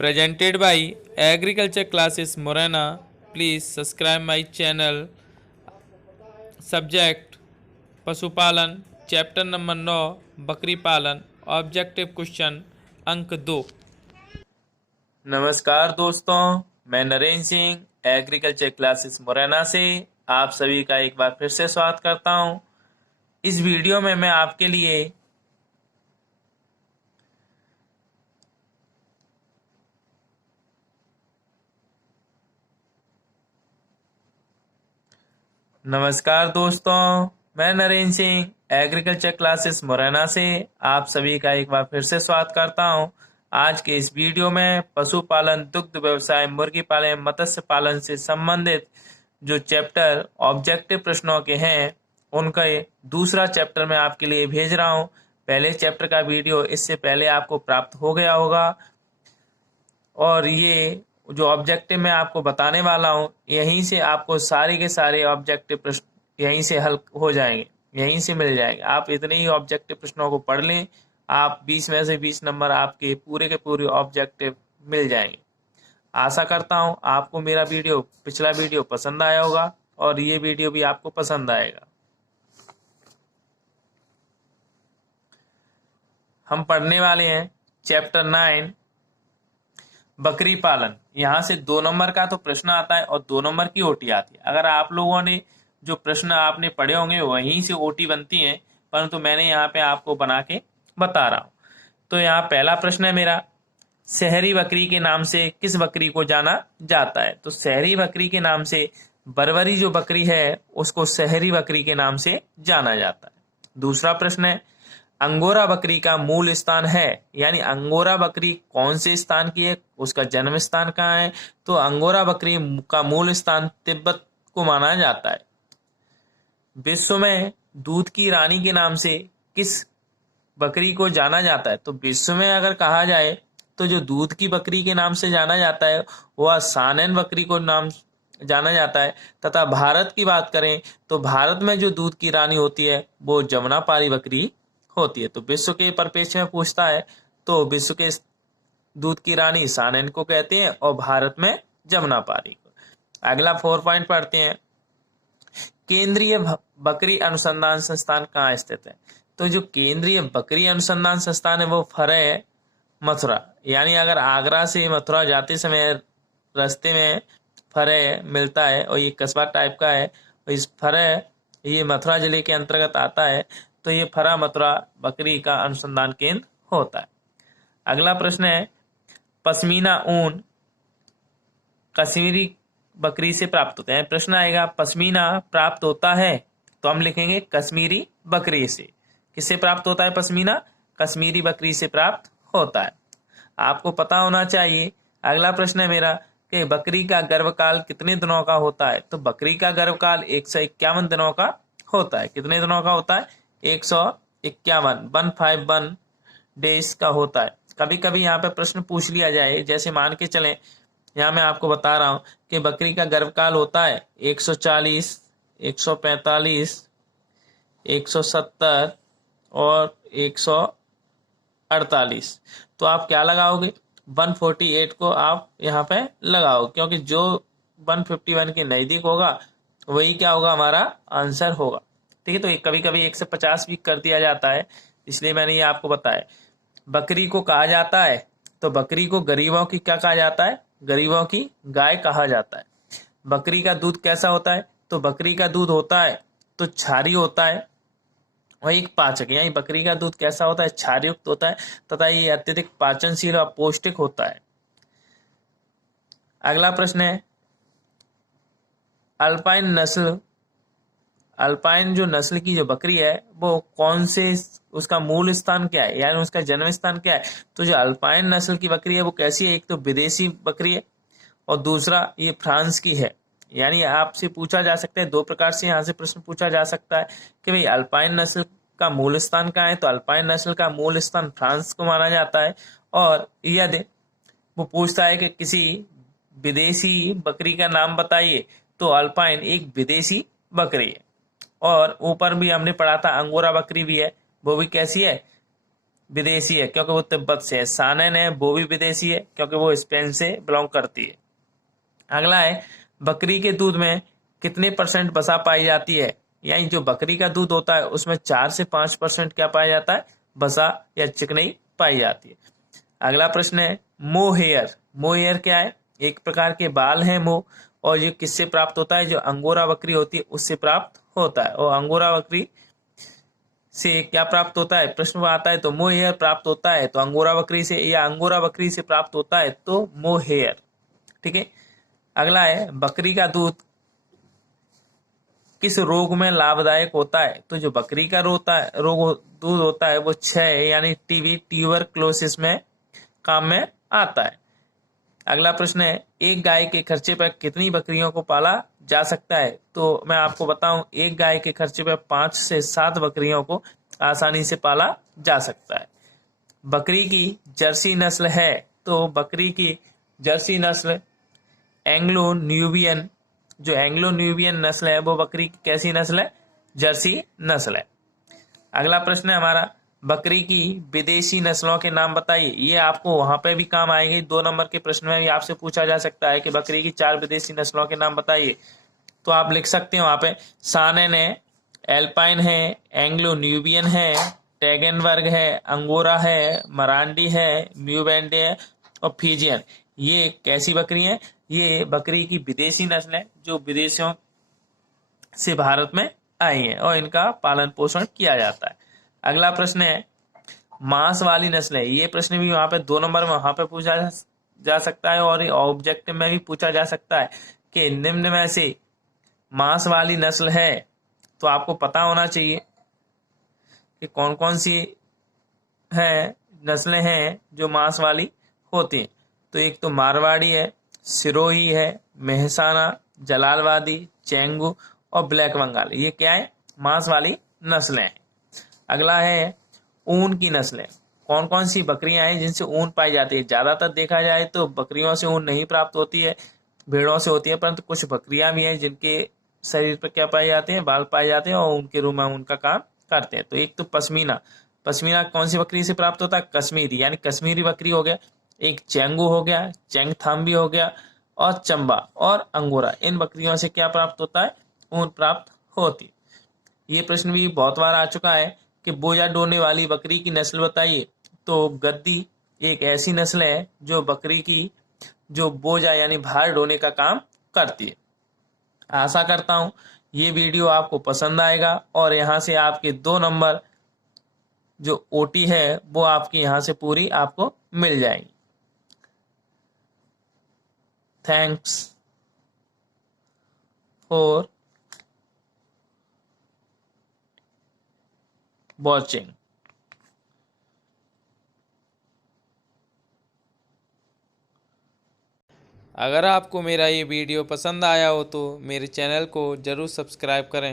presented by agriculture classes Morena. Please subscribe my channel. Subject पशुपालन, chapter number 9 बकरी पालन, objective question अंक 2। नमस्कार दोस्तों, मैं नरेंद्र सिंह एग्रीकल्चर क्लासेस मुरैना से आप सभी का एक बार फिर से स्वागत करता हूं। इस वीडियो में मैं आपके लिए नमस्कार दोस्तों, मैं नरेंद्र सिंह एग्रीकल्चर क्लासेस मुरैना से आप सभी का एक बार फिर से स्वागत करता हूं। आज के इस वीडियो में पशुपालन, दुग्ध व्यवसाय, मुर्गी पालन, मत्स्य पालन से संबंधित जो चैप्टर ऑब्जेक्टिव प्रश्नों के हैं उनका दूसरा चैप्टर मैं आपके लिए भेज रहा हूं। पहले चैप्टर का वीडियो इससे पहले आपको प्राप्त हो गया होगा और ये जो ऑब्जेक्टिव मैं आपको बताने वाला हूं यहीं से आपको सारे के सारे ऑब्जेक्टिव प्रश्न यहीं से हल हो जाएंगे, यहीं से मिल जाएंगे। आप इतने ही ऑब्जेक्टिव प्रश्नों को पढ़ लें, आप 20 में से 20 नंबर आपके पूरे के पूरे ऑब्जेक्टिव मिल जाएंगे। आशा करता हूं आपको मेरा पिछला वीडियो पसंद आया होगा और ये वीडियो भी आपको पसंद आएगा। हम पढ़ने वाले हैं चैप्टर 9 बकरी पालन। यहाँ से 2 नंबर का तो प्रश्न आता है और 2 नंबर की ओटी आती है। अगर आप लोगों ने जो प्रश्न आपने पढ़े होंगे वहीं से ओटी बनती है, परंतु मैंने यहाँ पे आपको बना के बता रहा हूँ। तो यहाँ पहला प्रश्न है मेरा, शहरी बकरी के नाम से किस बकरी को जाना जाता है? तो शहरी बकरी के नाम से बरबरी जो बकरी है उसको शहरी बकरी के नाम से जाना जाता है। दूसरा प्रश्न है, अंगोरा बकरी का मूल स्थान है, यानी अंगोरा बकरी कौन से स्थान की है, उसका जन्म स्थान कहाँ है? तो अंगोरा बकरी का मूल स्थान तिब्बत को माना जाता है। विश्व में दूध की रानी के नाम से किस बकरी को जाना जाता है? तो विश्व में अगर कहा जाए तो जो दूध की बकरी के नाम से जाना जाता है वह सानेन बकरी को नाम जाना जाता है। तथा भारत की बात करें तो भारत में जो दूध की रानी होती है वो जमुनापारी बकरी होती है। तो विश्व के परिप्रेक्ष्य में पूछता है तो विश्व के दूध की रानी सानेन को कहते हैं और भारत में जमुनापारी को। अगला 4 पॉइंट पढ़ते हैं, केंद्रीय बकरी अनुसंधान संस्थान कहाँ स्थित है? तो जो केंद्रीय बकरी अनुसंधान संस्थान है वो फरय मथुरा, यानी अगर आगरा से मथुरा जाते समय रास्ते में फरय मिलता है और ये कस्बा टाइप का है और इस फरय ये मथुरा जिले के अंतर्गत आता है, तो ये फरा मथुरा बकरी का अनुसंधान केंद्र होता है। अगला प्रश्न है, पश्मीना ऊन कश्मीरी बकरी से प्राप्त होते हैं। प्रश्न आएगा पश्मीना प्राप्त होता है, तो हम लिखेंगे कश्मीरी बकरी से। किससे प्राप्त होता है पश्मीना? कश्मीरी बकरी से प्राप्त होता है, आपको पता होना चाहिए। अगला प्रश्न है मेरा कि बकरी का गर्भकाल कितने दिनों का होता है? तो बकरी का गर्भकाल 151 दिनों का होता है। कितने दिनों का होता है? 151 डेज का होता है। कभी कभी यहाँ पे प्रश्न पूछ लिया जाए, जैसे मान के चलें यहाँ मैं आपको बता रहा हूँ कि बकरी का गर्भकाल होता है 140, 145, 170 और 148, तो आप क्या लगाओगे? 148 को आप यहाँ पे लगाओ, क्योंकि जो 151 के नजदीक होगा वही क्या होगा, हमारा आंसर होगा। ठीक है, तो कभी कभी 150 भी कर दिया जाता है, इसलिए मैंने ये आपको बताया। बकरी को कहा जाता है तो बकरी को गरीबों की क्या कहा जाता है? गरीबों की गाय कहा जाता है। बकरी का दूध कैसा होता है? तो बकरी का दूध होता है तो क्षारी होता है और एक पाचक, यानी बकरी का दूध कैसा होता है? क्षारयुक्त होता है तथा ये अत्यधिक पाचनशील और पौष्टिक होता है। अगला प्रश्न है, अल्पाइन जो नस्ल की जो बकरी है वो कौन से, उसका मूल स्थान क्या है, यानी उसका जन्म स्थान क्या है? तो जो अल्पाइन नस्ल की बकरी है वो कैसी है? एक तो विदेशी बकरी है और दूसरा ये फ्रांस की है। यानी आपसे पूछा जा सकता है, 2 प्रकार से यहाँ से प्रश्न पूछा जा सकता है कि भाई अल्पाइन नस्ल का मूल स्थान कहाँ है? तो अल्पाइन नस्ल का मूल स्थान फ्रांस को माना जाता है। और यदि वो पूछता है कि किसी विदेशी बकरी का नाम बताइए, तो अल्पाइन एक विदेशी बकरी है। और ऊपर भी हमने पढ़ा था अंगोरा बकरी भी है, वो भी कैसी है? विदेशी है क्योंकि वो तिब्बत से है। सानेन है वो भी विदेशी है क्योंकि वो स्पेन से बिलोंग करती है। अगला है बकरी के दूध में कितने % वसा पाई जाती है, यानी जो बकरी का दूध होता है उसमें 4 से 5% क्या पाया जाता है, वसा या चिकनाई पाई जाती है। अगला प्रश्न है मोहेयर। मोहेयर क्या है, एक प्रकार के बाल हैं मोह, और ये किससे प्राप्त होता है, जो अंगोरा बकरी होती है उससे प्राप्त होता है। और अंगोरा बकरी से क्या प्राप्त होता है, प्रश्न आता है तो मोहेयर प्राप्त होता है तो अंगोरा बकरी से, या अंगोरा बकरी से प्राप्त होता है तो मोहेयर। ठीक है। अगला है बकरी का दूध किस रोग में लाभदायक होता है, तो जो बकरी का दूध होता है वो क्षय यानी टीबी ट्यूबरक्लोसिस में काम में आता है। अगला प्रश्न है एक गाय के खर्चे पर कितनी बकरियों को पाला जा सकता है, तो मैं आपको बताऊं एक गाय के खर्चे पर 5 से 7 बकरियों को आसानी से पाला जा सकता है। बकरी की जर्सी नस्ल है, तो बकरी की जर्सी नस्ल एंग्लो न्यूबियन, जो एंग्लो न्यूबियन नस्ल है वो बकरी की कैसी नस्ल है, जर्सी नस्ल है। अगला प्रश्न है हमारा बकरी की विदेशी नस्लों के नाम बताइए। ये आपको वहां पे भी काम आएंगे, 2 नंबर के प्रश्न में भी आपसे पूछा जा सकता है कि बकरी की 4 विदेशी नस्लों के नाम बताइए, तो आप लिख सकते हैं वहां पे सानेन है, एल्पाइन है, एंग्लो न्यूबियन है, टैगनबर्ग है, अंगोरा है, मरांडी है, म्यूबेंडे है और फिजियन। ये कैसी बकरी है, ये बकरी की विदेशी नस्ल है जो विदेशों से भारत में आई है और इनका पालन पोषण किया जाता है। अगला प्रश्न है मांस वाली नस्ल है। ये प्रश्न भी वहां पे 2 नंबर में वहां पे पूछा जा सकता है और ऑब्जेक्टिव में भी पूछा जा सकता है कि निम्न में से मांस वाली नस्ल है, तो आपको पता होना चाहिए कि कौन कौन सी है नस्लें हैं जो मांस वाली होती हैं। तो एक तो मारवाड़ी है, सिरोही है, मेहसाना, जलालवादी, चेंगू और ब्लैक बंगाल। ये क्या है, मांस वाली नस्लें हैं। अगला है ऊन की नस्लें। कौन कौन सी बकरियां हैं जिनसे ऊन पाई जाती है। ज्यादातर देखा जाए तो बकरियों से ऊन नहीं प्राप्त होती है, भेड़ों से होती है, परंतु कुछ बकरियां भी हैं जिनके शरीर पर क्या पाए जाते हैं, बाल पाए जाते हैं और उनके रूप में उनका काम करते हैं। तो एक तो पश्मीना। पश्मीना कौन सी बकरी से प्राप्त होता है, कश्मीरी, यानी कश्मीरी बकरी हो गया। एक चेंगू हो गया, चेंगथाम्बी हो गया और चंबा और अंगोरा। इन बकरियों से क्या प्राप्त होता है, ऊन प्राप्त होती। ये प्रश्न भी बहुत बार आ चुका है कि बोझा ढोने वाली बकरी की नस्ल बताइए। तो गद्दी एक ऐसी नस्ल है जो बकरी की जो बोझा यानी भार ढोने का काम करती है। आशा करता हूं ये वीडियो आपको पसंद आएगा और यहाँ से आपके 2 नंबर जो ओटी है वो आपकी यहाँ से पूरी आपको मिल जाएगी। Thanks for watching. अगर आपको मेरा ये वीडियो पसंद आया हो तो मेरे चैनल को ज़रूर सब्सक्राइब करें।